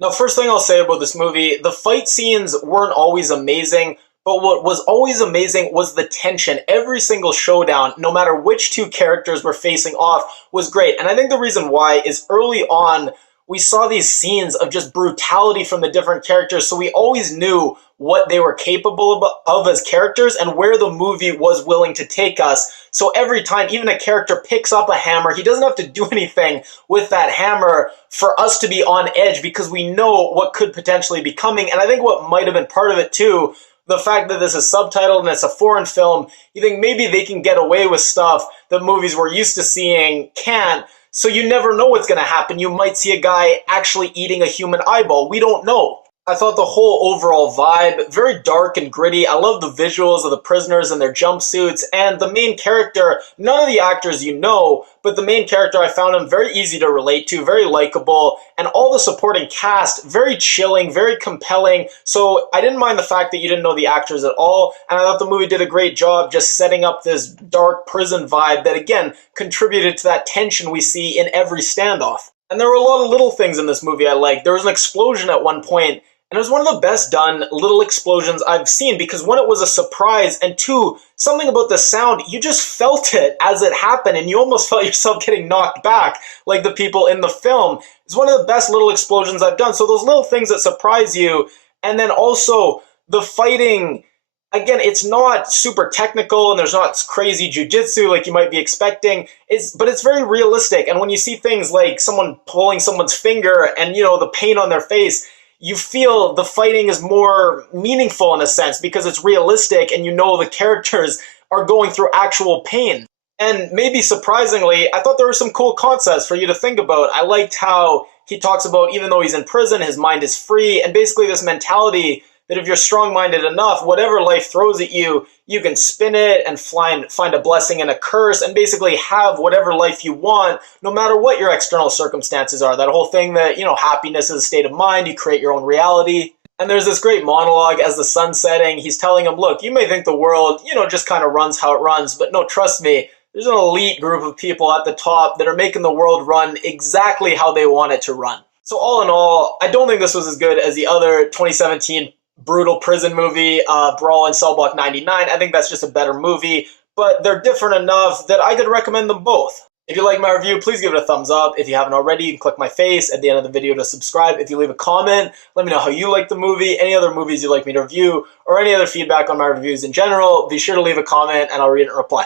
Now, first thing I'll say about this movie, the fight scenes weren't always amazing, but what was always amazing was the tension. Every single showdown, no matter which two characters were facing off, was great. And I think the reason why is early on, we saw these scenes of just brutality from the different characters, so we always knew what they were capable of as characters and where the movie was willing to take us. So every time even a character picks up a hammer, he doesn't have to do anything with that hammer for us to be on edge because we know what could potentially be coming. And I think what might have been part of it too, the fact that this is subtitled and it's a foreign film, you think maybe they can get away with stuff that movies we're used to seeing can't. So you never know what's going to happen. You might see a guy actually eating a human eyeball. We don't know. I thought the whole overall vibe, very dark and gritty. I love the visuals of the prisoners and their jumpsuits, and the main character, none of the actors you know, but the main character, I found him very easy to relate to, very likable, and all the supporting cast, very chilling, very compelling. So I didn't mind the fact that you didn't know the actors at all, and I thought the movie did a great job just setting up this dark prison vibe that, again, contributed to that tension we see in every standoff. And there were a lot of little things in this movie I liked. There was an explosion at one point, and it was one of the best done little explosions I've seen because one, it was a surprise, and two, something about the sound, you just felt it as it happened and you almost felt yourself getting knocked back like the people in the film. It's one of the best little explosions I've done. So those little things that surprise you, and then also the fighting, again, it's not super technical and there's not crazy jujitsu like you might be expecting, but it's very realistic. And when you see things like someone pulling someone's finger and, the pain on their face, you feel the fighting is more meaningful in a sense because it's realistic and the characters are going through actual pain. And maybe surprisingly, I thought there were some cool concepts for you to think about. I liked how he talks about even though he's in prison, his mind is free, and basically this mentality that if you're strong-minded enough, whatever life throws at you, you can spin it and find a blessing and a curse and basically have whatever life you want, no matter what your external circumstances are. That whole thing that, happiness is a state of mind, you create your own reality. And there's this great monologue as the sun's setting. He's telling him, look, you may think the world, just kind of runs how it runs, but no, trust me, there's an elite group of people at the top that are making the world run exactly how they want it to run. So all in all, I don't think this was as good as the other 2017 brutal prison movie, Brawl and Cellblock 99. I think that's just a better movie, but they're different enough that I could recommend them both. If you like my review, please give it a thumbs up. If you haven't already, you can click my face at the end of the video to subscribe. If you leave a comment, let me know how you like the movie, any other movies you'd like me to review, or any other feedback on my reviews in general. Be sure to leave a comment and I'll read it and reply.